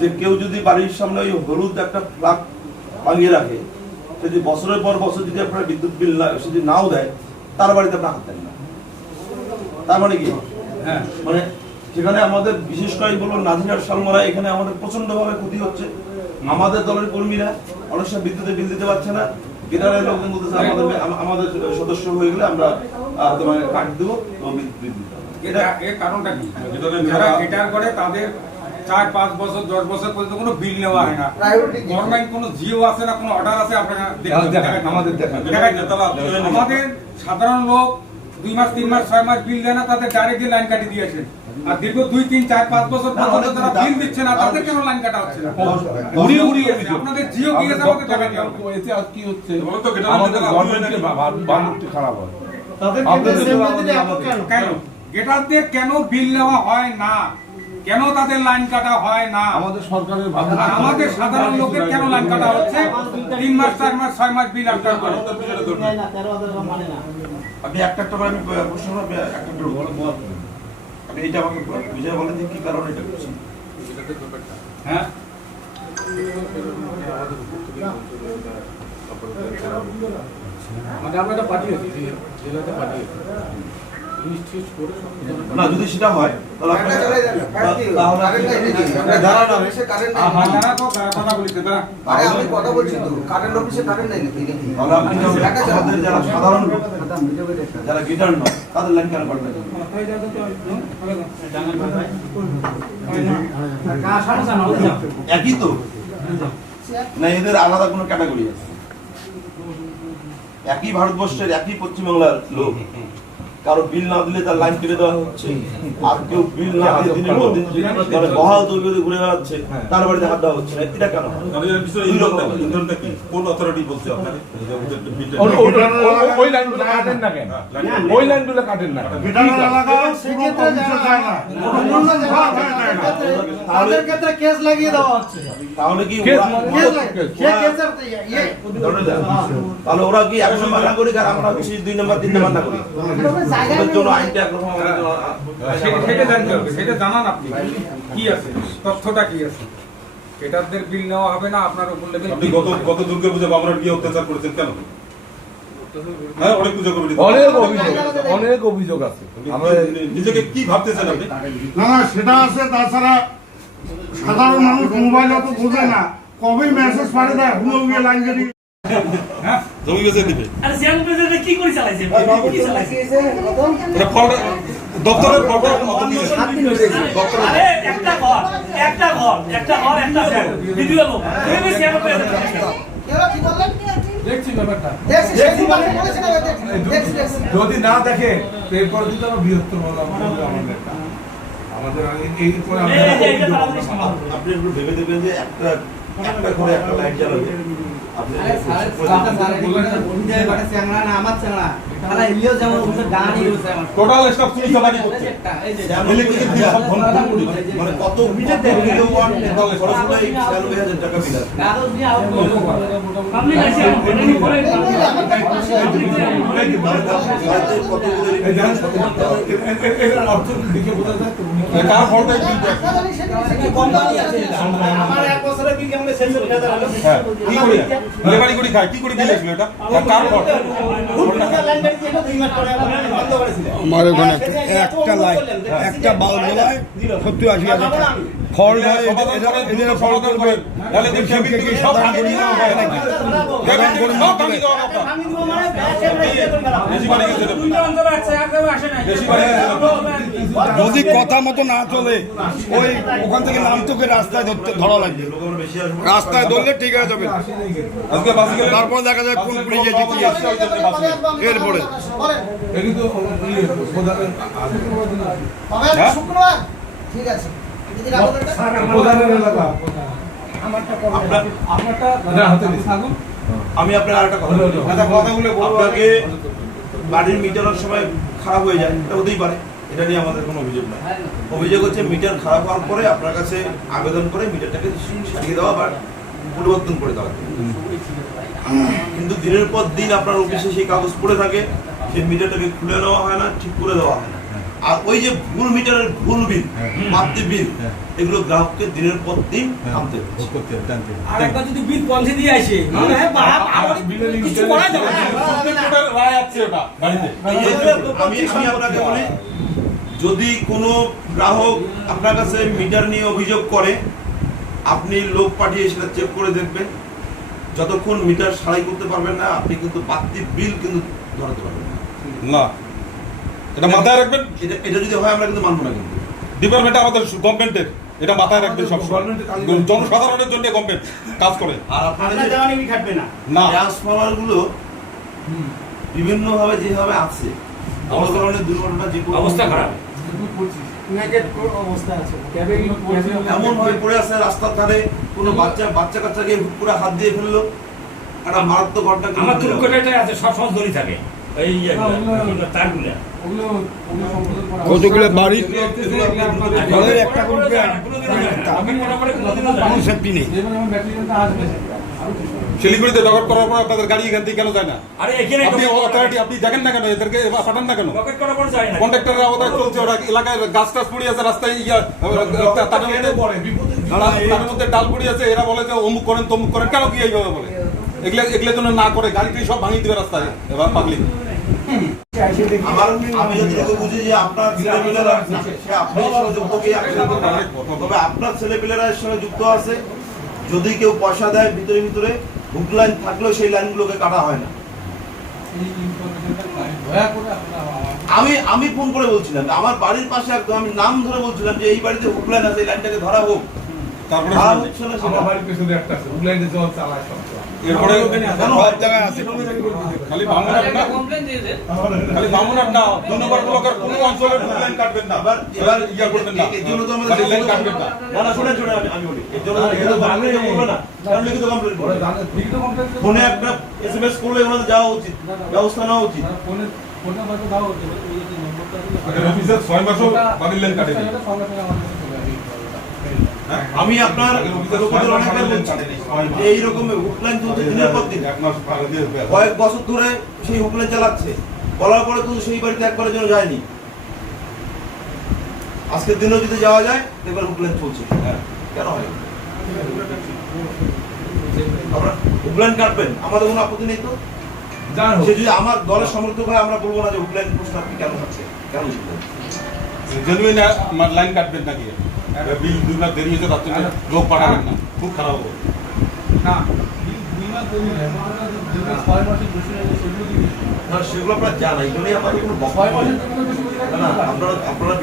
যে কেউ যদি বাড়ির সামনে ওই হলুদ একটা ফ্লাগ টাঙিয়ে রাখে যদি বছরের পর বছর যদি আপনার বিদ্যুৎ বিল না যদি নাও দেয় তার বাড়িতে আপনার হাত দেন না। তার মানে কি? হ্যাঁ। মানে সেখানে আমাদের বিশেষ করে বলব নাজিরার সালমারা এখানে আমাদের প্রচণ্ড ভাবে ক্ষতি হচ্ছে। আমাদের দলের কর্মীরা অনেক সময় বিদ্যুতের বিল দিতে পারছে না। বিদ্যালয়ের লোকজন বলতেছে আমাদের আমাদের সদস্য হয়ে গেলে আমরা তোমার কাট দেবো এবং বিদ্যুৎ দিতে এটা এর কারণটা কি? যারা- গিটার করে তাদের চার পাঁচ বছর দশ বছর পর্যন্ত কোনো বিল নেওয়া হয় না। গভর্নমেন্ট কোনো জিও আছে না কোনো অর্ডার আছে আপনারা। আমাদের সাধারণ লোক দুই মাস তিন মাস ছয় মাস বিল দেয় না তাদের ডাইরেক্ট লাইন কাটি দিয়েছেন আর দীর্ঘ দুই তিন চার পাঁচ বছর পর্যন্ত তারা বিল দিচ্ছে না তাদের কেন লাইন কাটা হচ্ছে না? উড়ি উড়ি আপনাদের জিও কি আছে আমাকে দেখান এতে আর কি হচ্ছে? আমাদের গভর্নমেন্টের বান্ধবটি খারাপ হয়? তাদের? কেন? গেটারদের কেন বিল নেওয়া হয় না? কেন তাদের লাইন কাটা হয় না? আমাদের সরকারের আমাদের সাধারণ লোকের কেন লাইন কাটা হচ্ছে? তিন মাস চার মাস ছয় মাস বিল আটকার করে মানে আপনি একটা একটা আমি প্রশ্ন একটা। আপনি এইটা আমাকে বুঝে বলেন যে কি কারণে এটা করছেন? হ্যাঁ? মানে আমরা এটা পাঠিয়েছি জেলাতে পাঠিয়েছি না যদি সেটা হয় যারা গিটার নয় তাদের লাইন কেন? একই তো? না এদের আলাদা কোনো ক্যাটাগরি আছে। একই ভারতবর্ষের একই পশ্চিমবাংলার লোক। কারও বিল না দিলে তার লাইন কেটে দেওয়া হচ্ছে। আর কেউ বিল না দিয়ে দিনের মধ্যে মানে বহাল তৈরি ঘুরে বেড়াচ্ছে তার বাড়িতে হাত দেওয়া হচ্ছে না। এটা কেন? হয়? কি? কোন অথরিটি বলছে আপনাকে? ওই- লাইনগুলো কাটেন না কেন? হ্যাঁ, লাইন- ওই লাইনগুলো কাটেন না। তাদের ক্ষেত্রে কেস লাগিয়ে দেওয়া হচ্ছে। তাহলে কি ইয়ে যান। তাহলে ওরা কি এক নম্বর নাগরিক আর আমরা দুই নম্বর তিন নম্বর নাগরিক জন্য আইনটা সেটা জানতে হবে, সেটা জানান আপনি। কি আছে? তথ্যটা কি আছে? গেটারদের বিল নেওয়া হবে না? আপনার উপর লেভেল আপনি গত গত দুর্গা পূজা বামরার গিয়ে অত্যাচার করেছেন কেন? হ্যাঁ অনেক পূজা কমিটি অনেক অভিযোগ অনেক অভিযোগ আছে। আমরা নিজেকে কি ভাবতেছেন আপনি? না না সেটা আছে তাছাড়া সাধারণ মানুষ মোবাইল অত বোঝে না। কবে মেসেজ পাঠিয়ে দেয় হুলো গিয়ে লাইন যদি জমি বেঁচে দিবে। আরে কি করে চালাইছে? কি চালাইছে? এটা ফলটা দপ্তরের আরে একটা ঘর একটা ঘর একটা ঘর একটা ফ্যান। ভিডিও লোক তুমি ব্যাপারটা? যদি না দেখে তো এরপরে কিন্তু আমরা বৃহত্তর হলাম আমাদের। আমাদের এই পরে আমরা এই যে এটা তাড়াতাড়ি সমাধান করো। আপনি একটু ভেবে দেবেন যে একটা একটা করে একটা লাইট জ্বালাবে আপনি টোটাল স্টাফ তুমি সবারই করছে ইলেকট্রিকের বিল সব ঘন ঘন করে দিচ্ছে। মানে কত মিটার তাহলে সরাসরি ছিয়ানব্বই হাজার টাকা বিল আসবে আপনি কাছে এটা এই হয়ে হ্যাঁ কি করে খায় কি করে আসলো এটা কার ফল আমার ওখানে একটা লাইট একটা বাল্ব জ্বলায় সত্তর আশি হাজার টাকা। ফল এদের ফল। যদি কথা মতো না চলে ওই ওখান থেকে নাম তোকে রাস্তায় ধরতে ধরা লাগবে। রাস্তায় ধরলে ঠিক আছে যাবে। তারপর দেখা যায় কোন পুলিশ এসে কি আছে। শুক্রবার। ঠিক আছে। আমি আপনার আরেকটা কথা বলি। আচ্ছা, কথাগুলো আপনাকে বাড়ির মিটার অনেক সময় খারাপ হয়ে যায় এটা হতেই পারে। এটা নিয়ে আমাদের কোনো অভিযোগ নাই। অভিযোগ হচ্ছে মিটার খারাপ হওয়ার পরে আপনার কাছে আবেদন করে মিটারটাকে সারিয়ে দেওয়া বা পরিবর্তন করে দেওয়া। কিন্তু দিনের পর দিন আপনার অফিসে সেই কাগজ পড়ে থাকে সেই মিটারটাকে খুলে নেওয়া হয় না ঠিক করে দেওয়া হয় না। আর ওই যে ভুল মিটারের ভুল বিল মাতৃ বিল এগুলো গ্রাহককে দিনের পর দিন আনতে হচ্ছে। আর একবার যদি বিল পৌঁছে দিয়ে আসে মানে বাপ আর অনেক কিছু করা যাবে না। সুপ্রিম কোর্টের রায় আছে ওটা বাড়িতে। এই যে আমি আমি আপনাকে বলি যদি কোনো গ্রাহক আপনার কাছে মিটার নিয়ে অভিযোগ করে আপনি লোক পাঠিয়ে সেটা চেক করে দেখবেন। যতক্ষণ মিটার সারাই করতে পারবেন না আপনি কিন্তু বাড়তি বিল কিন্তু ধরাতে পারবেন না। না। এটা মাথায় রাখবেন? এটা এটা যদি হয় আমরা কিন্তু মানবো না কিন্তু। ডিপার্টমেন্ট আমাদের গভর্নমেন্টের এটা মাথায় রাখবেন সব জনসাধারণের জন্য গভর্নমেন্ট কাজ করে। আর আপনাদের দেওয়ানি খাটবে না। না। ট্রান্সফরমারগুলো বিভিন্ন ভাবে যেভাবে আছে ধরনের দুর্ঘটনা যে কোনো- অবস্থা খারাপ। ইউনাইটেড অবস্থা আছে। এমন ভাবে পড়ে আছে রাস্তার ধারে কোনো বাচ্চা বাচ্চা কাচ্চাকে হুট করে হাত দিয়ে ফেলল। একটা মারাত্মক ঘটনা আমার যাবে। আছে সব সময় দড়ি থাকে। এই তারগুলা। কতগুলো বাড়ি? ঘরের একটা করে আমি। শিলিগুড়িতে ডকট করার পর আপনাদের গাড়ি এখান থেকে কেন যায় না? আরে এখানে আপনি অথরিটি আপনি দেখেন না কেন? এদেরকে পাঠান না কেন? ডকেট করার পর যায় না। কন্ট্রাক্টররা ওদের চলছে ওরা এলাকায় গাছ টাছ পড়ে আছে রাস্তায় ইয়া তাদের মধ্যে তার- তার মধ্যে ডাল পড়ে আছে এরা বলে যে অমুক করেন তমুক করেন কেন কি এইভাবে বলে? এগুলো এগুলো জন্য না করে গাড়ি সব ভাঙিয়ে দিবে রাস্তায় এবার পাবলিক আমার আমি যতটুকু বুঝি যে আপনার ছেলেপেলেরা সে আপনার সঙ্গে যুক্ত কি। তবে আপনার ছেলেপেলেরা এর সঙ্গে যুক্ত আছে। যদি কেউ পয়সা দেয় ভিতরে ভিতরে হুক লাইন থাকলেও সেই লাইনগুলোকে কাটা হয় না। আমি আমি ফোন করে বলছিলাম। আমার বাড়ির পাশে একদম আমি নাম ধরে বলছিলাম যে এই বাড়িতে হুক লাইন আছে এই লাইনটাকে ধরা হোক। তারপরে আমার বাড়ির পেছনে একটা আছে উল্লাইনে জল চালায় সব এরপরে কেন হয়? খালি বামুনাট না খালি বামুনাট না দুই নম্বর ব্লকের কোনো অঞ্চলের লাইন কাটবেন না এবার এবার ইয়া করবেন না এর জন্য তো আমাদের লাইন কাটবেন না না না শুনেন শুনেন আমি আমি বলি এর জন্য তো লিখিত কমপ্লেন না কারণ লিখিত কমপ্লেন করবে ফোনে একটা এসএমএস করলে ওনাদের যাওয়া উচিত ব্যবস্থা নেওয়া উচিত অফিসের ছয় মাসও বাড়ির লাইন কাটে। আমি আপনার লোকেদের অনেকবার বলছি। এইরকম চলছে দিনের পর দিন। কয়েক বছর ধরে সেই হুকলাইন চালাচ্ছে। বলার পরে কিন্তু সেই বাড়িতে একবারের জন্য যায়নি। আজকের দিনেও যদি যাওয়া যায় দেখবেন হুকলাইন চলছে। হ্যাঁ। কেন হয়? কাটবেন। আমাদের কোনো আপত্তি নেই তো? সে যদি আমার দলের সমর্থক হয় আমরা বলব না যে হুকলাইন প্রশ্ন আপনি কেন হচ্ছে। কেন জেনুইন আমার লাইন কাটবেন নাকি? বিল দুই মাস দেরি হয়েছে তার জন্য লোক পাঠাবেন না। খুব খারাপ হবে। না সেগুলো আপনার জানা এগুলোই আমাদের কোনো না না আপনারা আপনারা